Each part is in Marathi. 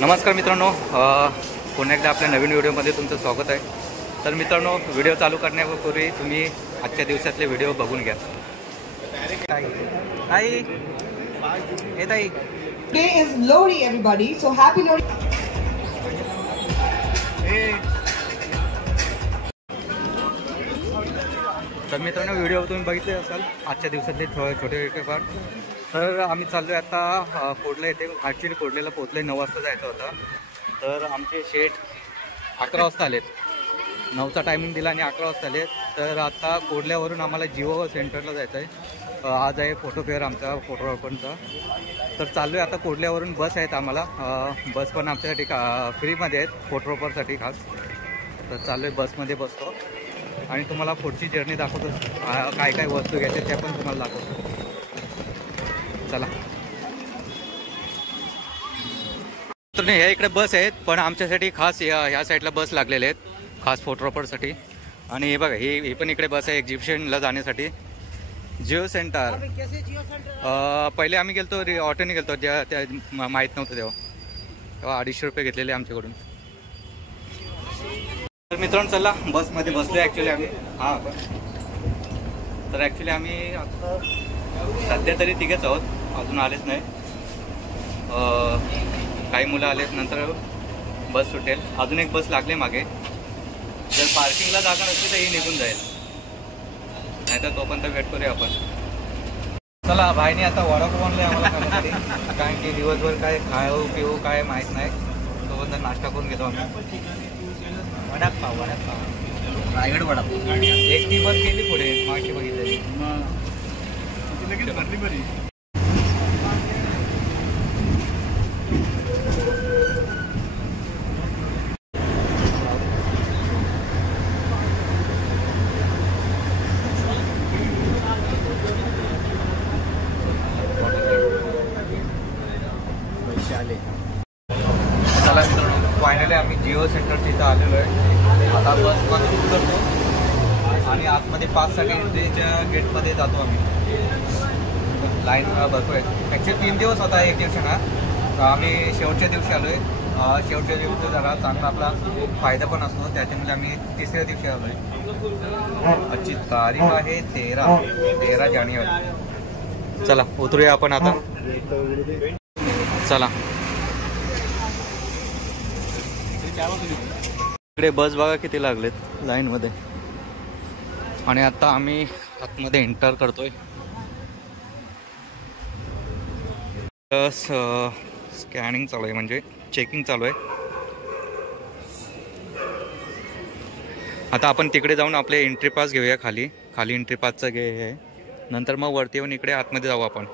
नमस्कार मित्रांनो, पुन्हा एकदा आपल्या नवीन व्हिडिओमध्ये तुमचं स्वागत आहे. तर मित्रांनो, व्हिडिओ चालू करण्यापूर्वी तुम्ही आजच्या दिवसातले व्हिडिओ बघून घ्या. ताई, हे ताई, Today is Lohri, everybody. So happy Lohri. तर मित्रांनो, व्हिडिओ तुम्ही बघितले असाल आजच्या दिवसातले छोटे छोटे पार्ट. तर आम्ही चाललो आहे आता कोडला येते. ॲक्च्युली कोडलेला पोचले 9 वाजता जायचं होतं. तर आमचे शेठ 11 वाजता आलेत. 9चा टायमिंग दिला आणि 11 वाजता आलेत. तर आता कोडल्यावरून आम्हाला जिओ सेंटरला जायचं आहे. आज आहे फोटो फेअर आमचा, फोटोग्राफरचा. तर चाललो आहे आता कोडल्यावरून. बस आहेत आम्हाला, बस पण आमच्यासाठी फ्रीमध्ये आहेत फोटोग्राफरसाठी खास. तर चाललो आहे, बसमध्ये बसतो आणि तुम्हाला पुढची जर्नी दाखवतो. काय काय वस्तू घ्यायच्या त्या पण तुम्हाला दाखवतो. चला. तर नाही, ह्या इकडे बस आहेत, पण आमच्यासाठी खास ह्या साईडला बस लागलेले आहेत खास फोटोग्राफरसाठी. आणि हे बघा, ही पण इकडे बस आहे एक्झिबिशनला जाण्यासाठी. जिओ सेंटर. पहिले आम्ही गेलतो ऑटोने गेलतो, त्या माहीत नव्हतं तेव्हा 250 रुपये घेतलेले आमच्याकडून. तर मित्रांनो, चला बसमध्ये बसलो ॲक्च्युली आम्ही. हां, तर ॲक्च्युली आम्ही आता सध्या तरी तिघेच आहोत, अजून आलेच नाही. काही मुलं आलेत, नंतर बस सुटेल. अजून एक बस लागली मागे. जर पार्किंगला जागा नसली तर ही निघून जाईल, नाही तर तोपर्यंत वेट करूया आपण. चला, भाईने आता वडापाव आणले आम्हाला खाण्यासाठी, कारण की दिवसभर काय खाऊ पिऊ काय माहीत नाही. तोपर्यंत नाश्ता करून घेतो आम्ही. वडापाव रायगड वडापाव. एक टी बस केली पुढे, मागची बघितली. चला मित्रांनो, फायनली आम्ही जिओ सेंटरच्या इथं आलेलो आहे. आता बस पण उतरतो आणि आतमध्ये पाससाठी एंट्रीच्या गेटमध्ये जातो आम्ही. लाईन बघतोय. ॲक्च्युली 3 दिवस होता एक्झिबिशन हा. आम्ही शेवटच्या दिवशी आलो आहे. शेवटच्या दिवशी जरा चांगला आपला फायदा पण असतो, त्याच्यामुळे आम्ही 3ऱ्या दिवशी आलो आहे. आजची तारीख आहे 13 जानेवारी. चला उतरूया आपण आता. चला, इकडे बस बघा किती लागलेत लाईनमध्ये. आणि आता आम्ही आतमध्ये एंटर करतोय. बस स्कॅनिंग चालू आहे, म्हणजे चेकिंग चालू आहे. आता आपण तिकडे जाऊन आपले एंट्री पास घेऊया. खाली एंट्री पासचं आहे. नंतर मग वरती येऊन इकडे आतमध्ये जाऊ आपण.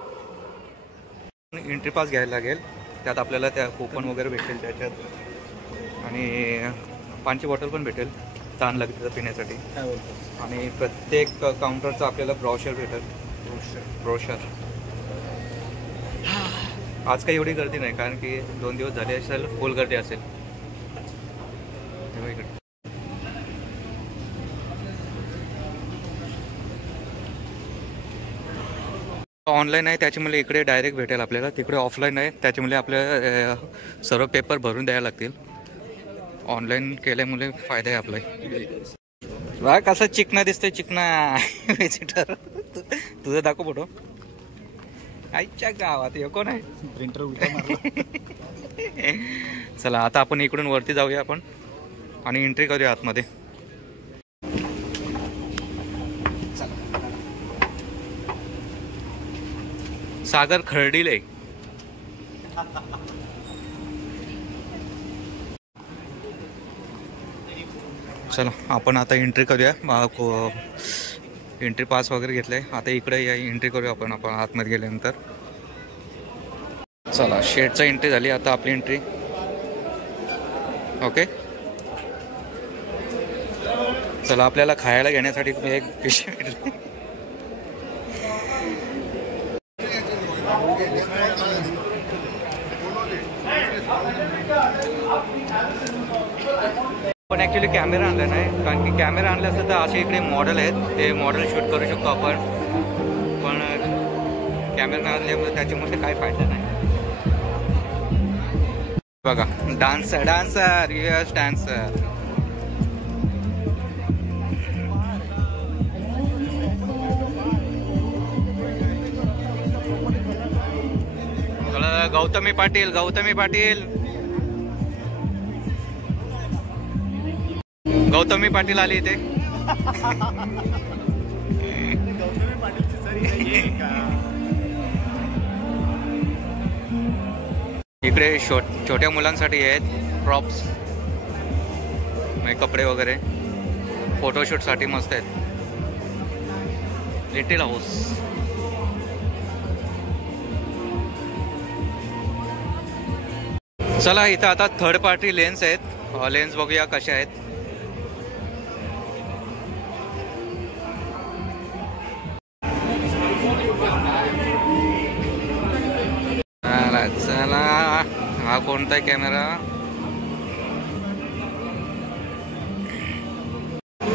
एंट्री पास घ्यायला लागेल. त्यात आपल्याला त्या कूपन वगैरे भेटेल त्याच्यात, आणि पाण्याची बॉटल पण भेटेल तहान लागली तर पिण्यासाठी. आणि प्रत्येक काउंटरचं आपल्याला ब्रॉशर भेटेल. ब्रोशर. आज काही एवढी गर्दी नाही, कारण की 2 दिवस झाले असेल, फुल गर्दी असेल. इकडे ऑनलाईन आहे, त्याच्यामुळे इकडे डायरेक्ट भेटेल आपल्याला. तिकडे ऑफलाईन आहे, त्याच्यामुळे आपल्याला सर्व पेपर भरून द्यायला लागतील. ऑनलाईन केल्यामुळे फायदा आहे आपला. बघा कसं चिकना दिसतंय, चिकना विजिटर. तुझं दाखव फोटो. आईच्या गावात हे कोण आहे? प्रिंटर उलटा मारला. चला, आता आपण इकडून वरती जाऊया आपण आणि एंट्री करूया आतमध्ये. सागर खर्डीले. चला, आपण आता एंट्री करूया. एंट्री पास वगैरे घेतलंय. आता इकडे या एंट्री करूया आपण आतमध्ये गेल्यानंतर. चला, शेडचा एंट्री झाली. आता आपली एंट्री. ओके, चला, आपल्याला खायला घेण्यासाठी एक पिशवी भेटली. पण ॲक्च्युली कॅमेरा आणला नाही, कारण की कॅमेरा आणला असतं तर असे इकडे मॉडेल आहेत, ते मॉडेल शूट करू शकतो आपण. पण कॅमेरा आणल्यामुळे त्याच्यामध्ये काय फायदा नाही. बघा dancer dancer US dancer. Gautami Patil Gautami Patil Gautami Patil आली इथे. इकडे छोट्या मुलांसाठी आहेत प्रॉप्स कपडे वगैरे फोटोशूट साठी मस्त आहेत. Little house. चला इथं आता थर्ड पार्टी लेन्स आहेत. लेन्स बघूया कशा आहेत. चला हा कोणता कॅमेरा.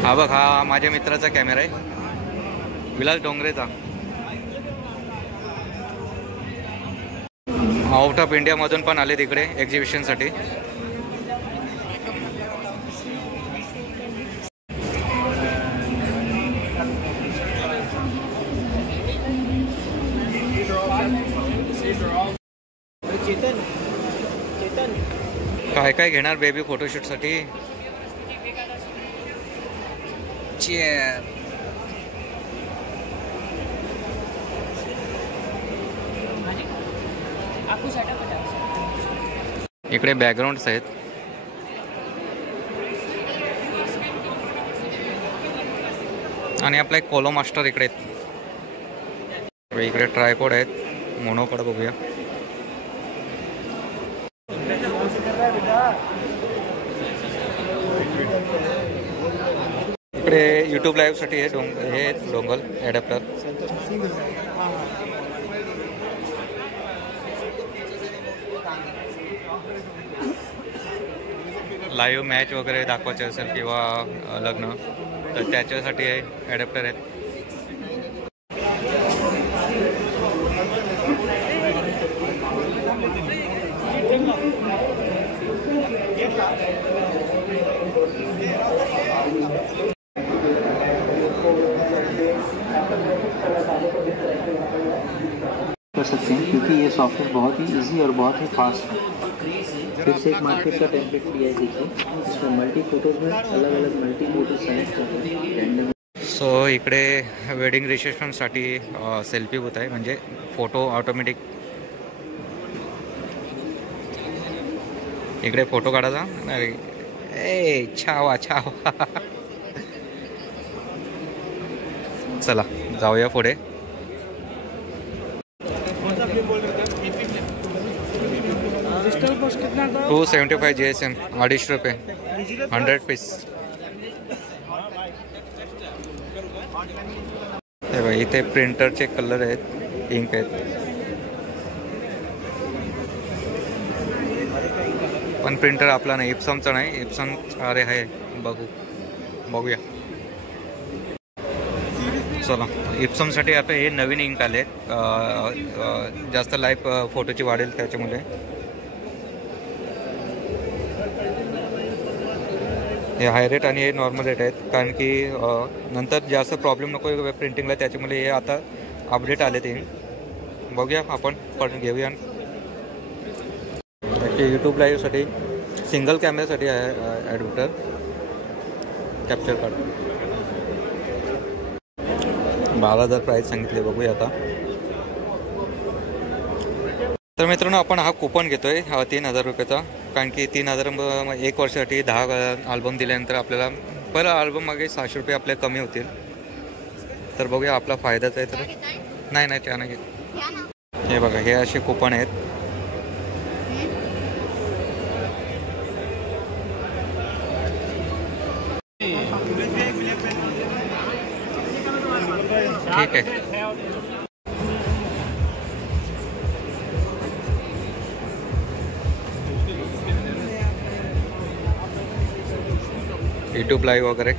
हा बघ हा माझ्या मित्राचा कॅमेरा आहे विलास डोंगरेचा. आउट ऑफ इंडिया मधून पण आले तिकडे एक्झिबिशन साठी. काय काय घेणार बेबी फोटोशूट साठी. चेअर. इकडे बॅकग्राऊंड्स आहेत. आणि आपला एक कोलो मास्टर इकडे आहेत. इकडे ट्रायपॉड आहेत. मोनोपॉड बघूया. इकडे यूट्यूब लाईव्ह साठी हे डोंगल ॲडॅप्टर. लाईव्ह मॅच वगैरे दाखवायचे असेल किंवा लग्न तर त्याच्यासाठी ॲडॅप्टर आहेत. कर सकते हैं क्योंकि ये सॉफ्टवेयर बहुत ही इजी और बहुत ही फास्ट है. फिर से एक मार्केट का टेम्पलेट लिया है. देखिए इसमें मल्टी फोटोज में अलग अलग मल्टी फोटो सेलेक्ट होते हैं. सो इकडे वेडिंग रिसेप्शनसाठी सेल्फी बूथ आहे म्हणजे फोटो ऑटोमॅटिक. इकडे फोटो काढायचा. ए छावा छावा. चला जाऊया पुढे. $275 GSM 250 रुपये 100 पीस. हे बघा इथे प्रिंटरचे कलर आहेत. इंक आहेत. पण प्रिंटर आपला नाही इप्समचा नाही. इप्सम अरे आहे बघूया. चला इप्समसाठी आता हे नवीन इंक आले. जास्त लाईफ फोटोची वाढेल त्याच्यामुळे. हे हाय रेट आणि हे नॉर्मल रेट आहेत कारण की नंतर जास्त प्रॉब्लेम नको प्रिंटिंगला त्याच्यामुळे हे आता अपडेट आले ते. बघूया आपण पण घेऊया. यूट्यूब लाईव्हसाठी सिंगल कॅमेऱ्यासाठी आहे ॲडॅप्टर कॅप्चर कार्ड. 12,000 प्राईस सांगितले. बघूया आता. तर मित्रांनो आपण हा कुपन घेतोय 3,000 रुपयाचा कारण की 3,000 1 वर्षासाठी 10 अल्बम दिल्यानंतर आपल्याला पर अल्बम मागे 600 रुपये आपले कमी होतील. तर बघूया आपला फायदाच आहे. तर नाही चहा नाही. हे बघा हे असे कुपन आहेत. ठीक आहे. यूट्यूब लाईव्ह वगैरे.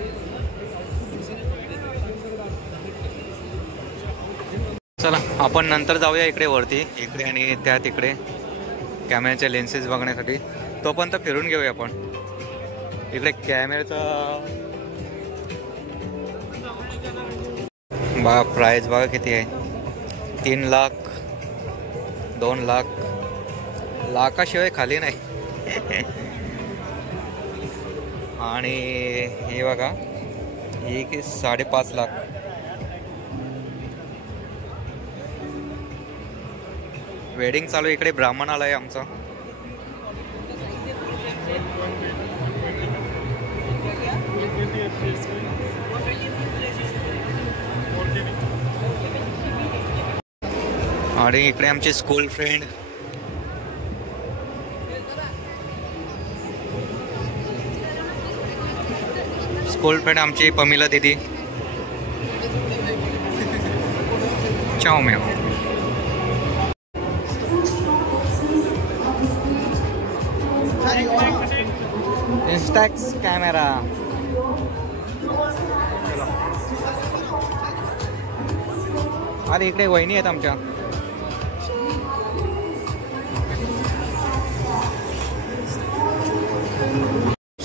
चला आपण नंतर जाऊया इकडे वरती. इकडे आणि त्या तिकडे कॅमेऱ्याचे लेन्सेस बघण्यासाठी. तोपर्यंत फिरून घेऊया आपण. इकडे कॅमेऱ्याचा बघा, प्राईस बघा किती आहे. 3 लाख, 2 लाख, लाखाशिवाय खाली नाही. आणि हे बघा, ही की 5.5 लाख. वेडिंग चालू इकडे. ब्राह्मण आलाय आमचा. आणि इकडे आमचे स्कूल फ्रेंड. आमची पमिला दीदी. चाओ मॅम. इंस्टाक्स कॅमेरा. अरे इकडे वहिनी आहेत आमच्या.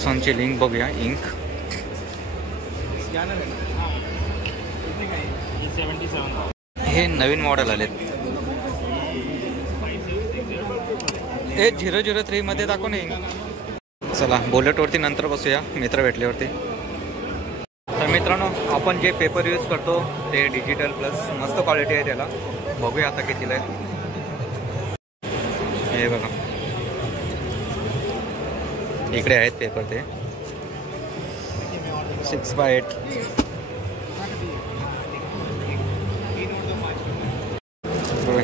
सनची लिंक बघूया. इंक हे नवीन मॉडेल आलेत. हे 003 मध्ये दाखव नाही. चला बुलेटवरती नंतर बसूया मित्र भेटल्यावरती. तर मित्रांनो, आपण जे पेपर यूज करतो ते डिजिटल प्लस मस्त क्वालिटी आहे त्याला. बघूया आता कितीला आहे. हे बघा इकडे आहेत पेपर ते 6x8.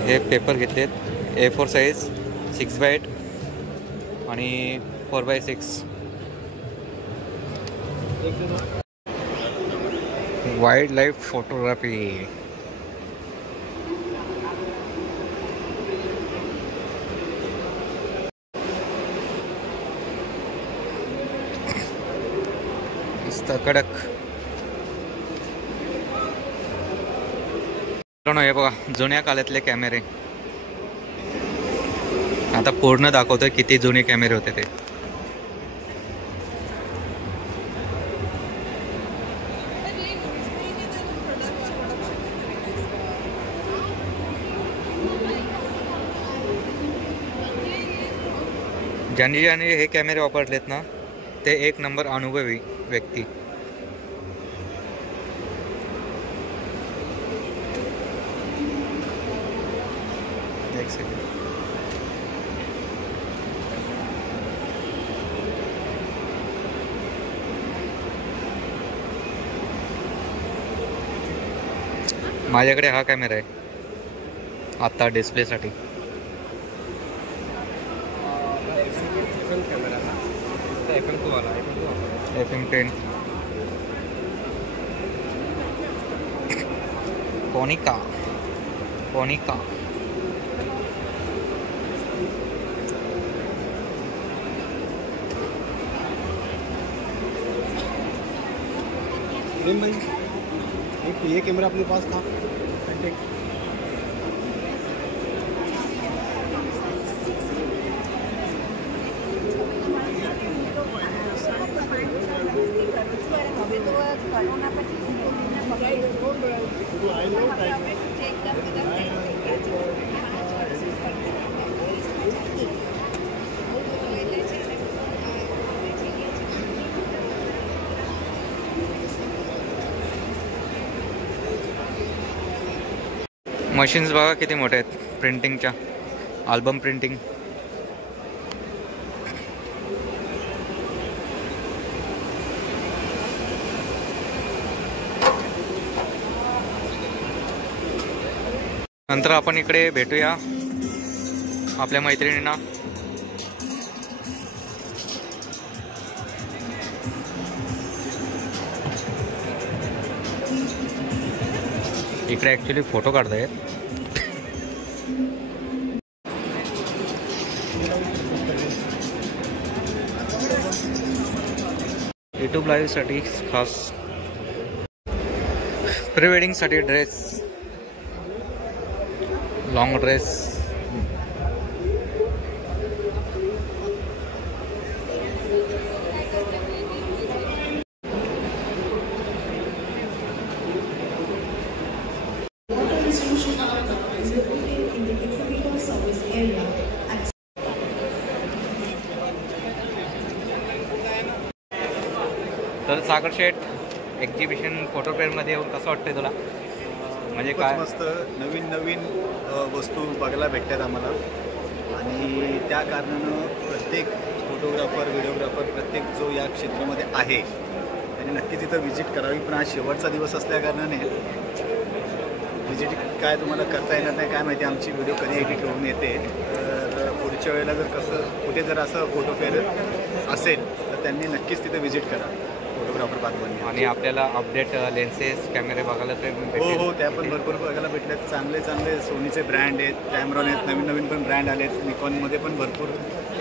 हे पेपर घेतलेत A4 साईज 6x8 आणि 4x6. Wild life photography. कडक. हे बघा जुन्या काळातले कॅमेरे. आता पूर्ण दाखवतोय किती जुने कॅमेरे होते ते. ज्यांनी हे कॅमेरे वापरलेत ना ते 1 नंबर अनुभवी व्यक्ती. एक सेकंड. माझ्याकडे हा कॅमेरा आहे आता डिस्प्लेसाठी. FM10 कोनिका. भाई एक ये कैमरा अपने पास था. मशीन्स बघा किती मोठे आहेत प्रिंटिंगच्या. Album printing. नंतर आपण इकडे भेटूया आपल्या मैत्रिणींना. इकडे ॲक्च्युली फोटो काढतायत. यूट्यूब लाईव्हसाठी खास प्री वेडिंगसाठी ड्रेस, लॉंग ड्रेस. तर सागर शेठ, एक्झिबिशन फोटो फेअरमध्ये येऊन कसं वाटतंय तुला? म्हणजे काय मस्त नवीन नवीन वस्तू बघायला भेटतात आम्हाला आणि त्या कारणानं प्रत्येक फोटोग्राफर व्हिडिओग्राफर प्रत्येक जो या क्षेत्रामध्ये आहे त्यांनी नक्की तिथं व्हिजिट करावी. पण आज शेवटचा दिवस असल्याकारणाने व्हिजिट काय तुम्हाला करता येणार नाही काय माहिती, आमची व्हिडिओ कधी एडिट होऊन येते. तर पुढच्या वेळेला जर कुठे जर असं फोटो फेअर असेल तर त्यांनी नक्कीच तिथे व्हिजिट करा फोटोग्राफर बांधवांनी. आणि आपल्याला अपडेट लेन्सेस कॅमेरे बघायला हो त्या पण भरपूर बघायला भेटल्यात. चांगले चांगले सोनीचे ब्रँड आहेत, कॅमरॉन आहेत, नवीन नवीन पण ब्रँड आलेत. निकॉनमध्ये पण भरपूर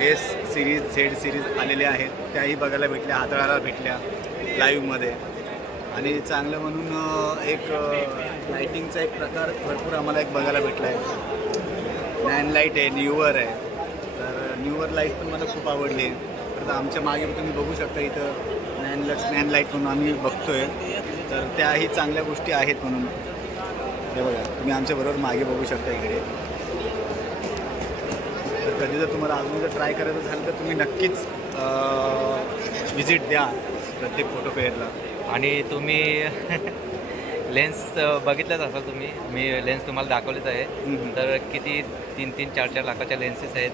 S सिरीज Z सिरीज आलेल्या आहेत, त्याही बघायला भेटल्या, हाताळायला भेटल्या लाईव्हमध्ये. आणि चांगलं म्हणून एक लाईटिंगचा एक प्रकार भरपूर आम्हाला एक बघायला भेटला आहे. नॅन लाईट आहे, न्यूवर आहे. तर न्यूवर लाईट पण मला खूप आवडली. तर आमच्या मागे तुम्ही बघू शकता इथं नॅन लाईट म्हणून आम्ही बघतोय. तर त्याही चांगल्या गोष्टी आहेत म्हणून हे बघा तुम्ही आमच्याबरोबर मागे बघू शकता इकडे. तर कधी जर तुम्हाला अजून जर ट्राय करायचं झालं तर तुम्ही नक्कीच व्हिजिट द्या प्रत्येक फोटो फेअरला. आणि तुम्ही लेन्स बघितलंच असाल तुम्ही, मी लेन्स तुम्हाला दाखवलेच आहे. तर किती 3-4 लाखाच्या लेन्सेस आहेत.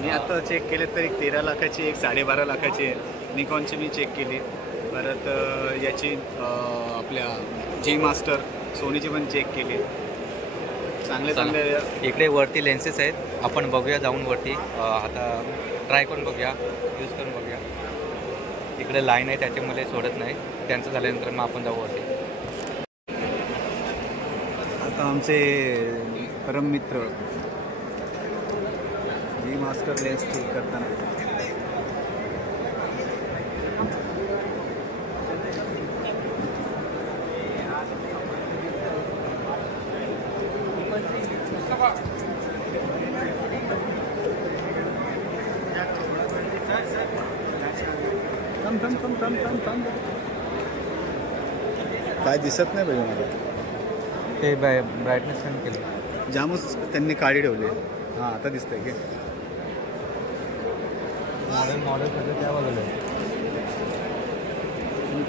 मी आता चेक केले तर एक 13 लाखाची, एक 12.5 लाखाची आहे. निकॉनची मी चेक केली. परत याची आपल्या जी मास्टर सोनीची पण चेक केली. चांगले चांगले इकडे वरती लेन्सेस आहेत, आपण बघूया जाऊन वरती. आता ट्राय करून बघूया, यूज करून बघूया. इकडे लाईन आहे त्याच्यामुळे सोडत नाही, त्यांचं झाल्यानंतर मग आपण जाऊ वरती. आता आमचे परम मित्र जी मास्टर लेन्स चेक करताना काय दिसत नाही पाहिजे मला. ते ब्राईटनेस कमी केलं, जामच त्यांनी काळी ठेवले. हां आता दिसतंय की मॉडेल सगळं त्या बघायला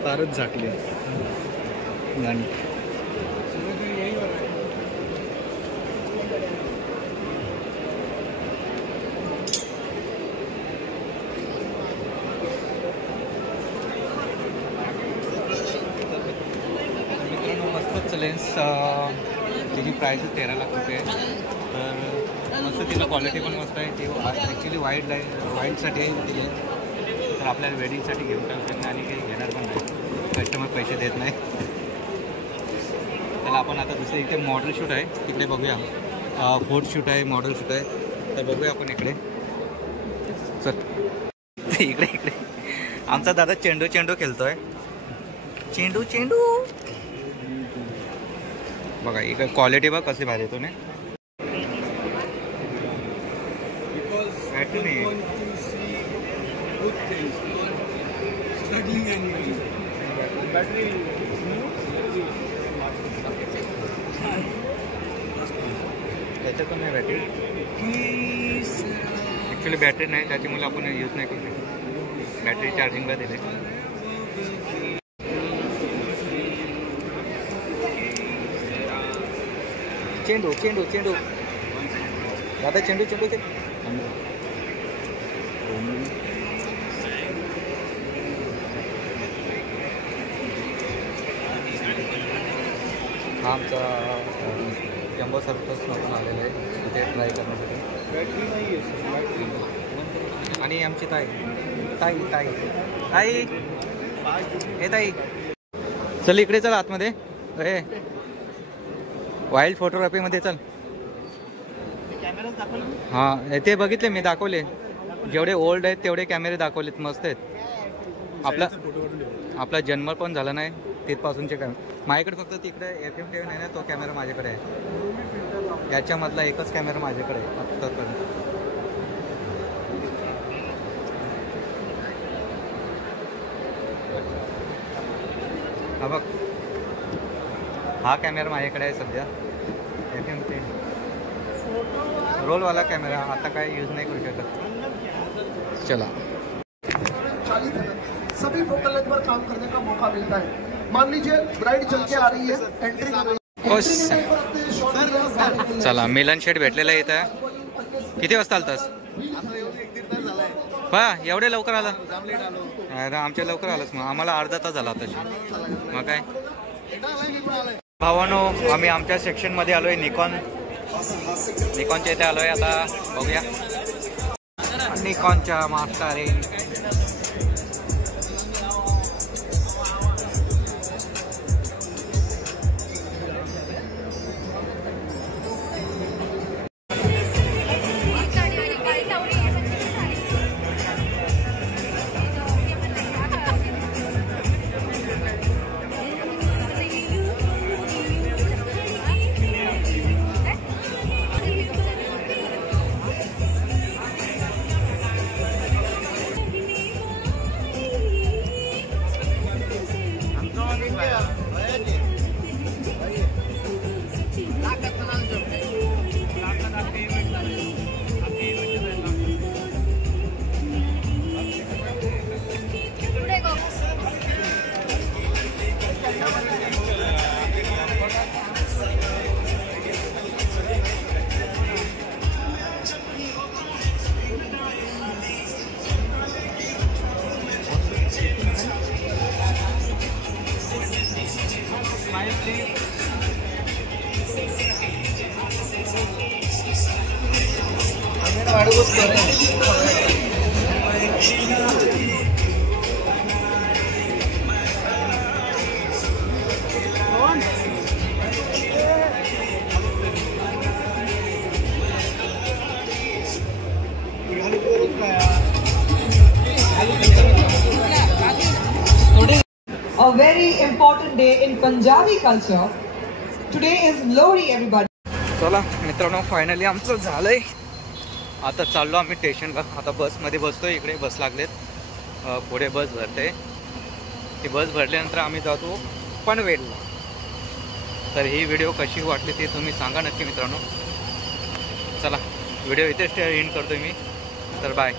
फारच झाकली गाणी. मस्तच लेन्स, तिची प्राईस 13 लाख रुपये. तर मस्त तिला क्वालिटी पण मस्त आहे. ती ॲक्च्युली वाईडसाठी आहे ती. तर आपल्याला वेडिंगसाठी घेऊन टाकू शकतो आणि काही घेणार पण नाही, कस्टमर पैसे देत नाही. तर आपण आता दुसरं इथे मॉडेल शूट आहे तिकडे बघूया. फोटो शूट आहे, मॉडेल शूट आहे. तर बघूया आपण इकडे. चल इकडे आमचा दादा चेंडू खेळतोय. चेंडू बघा इकडे क्वालिटी बघ कसली भारी येतो. त्याच्यात पण नाही बॅटरी, ॲक्च्युली बॅटरी नाही त्याच्यामुळे आपण यूज नाही करू शकतो. बॅटरी चार्जिंगला दिले. चेंडू दादा चेंडू हा आमचा जम्बो सर्कसमधून आलेला आहे इथे ट्राय करण्यासाठी. आणि आमची ताई हे ताई चल इकडे चल आतमध्ये. वाईल्ड फोटोग्राफीमध्ये चल. हां ते बघितले मी, दाखवले. जेवढे ओल्ड आहेत तेवढे कॅमेरे दाखवलेत, मस्त आहेत. आपला जन्म पण झाला नाही तिथपासूनचे कॅमेरे माझ्याकडे. फक्त तिकडे FM TV नाही ना, तो कॅमेरा माझ्याकडे आहे. याच्यामधला एकच कॅमेरा माझ्याकडे आहे आत्तापर्यंत. हा बघ, हा कॅमेरा माझ्याकडे आहे सध्या. FM TV रोलवाला कॅमेरा, आता काय यूज नाही करू शकत. चला सभी फोकल लेंथ पर काम करने का मौका मिलता है। मान लीजिए ब्राइड चल के आ रही है, एंट्री कर रही है। चला मिलन शेट भेटलेला आहे इथं. किती वाजता आलतास? पा एवढे लवकर आला? अरे आमच्या लवकर आलास मग. आम्हाला अर्धा तास झाला तशी. मग काय भावानो, आम्ही आमच्या सेक्शनमध्ये आलोय. निकॉनच्या इथे आलोय. आता बघूया निकॉनच्या master range. A very important day in Punjabi culture. Today is Lohri, everybody. चला मित्रांनो, फायनली आमचं झालंय. आता चाललो आम्ही स्टेशनला. आता बसमध्ये बसतो. इकडे बस लागलेत. पुढे बस भरते. ती बस भरल्यानंतर आम्ही जातो पनवेलला. तर ही व्हिडिओ कशी वाटली ते तुम्ही सांगा नक्की मित्रांनो. चला व्हिडिओ इथेच एंड करतो मी. तर बाय.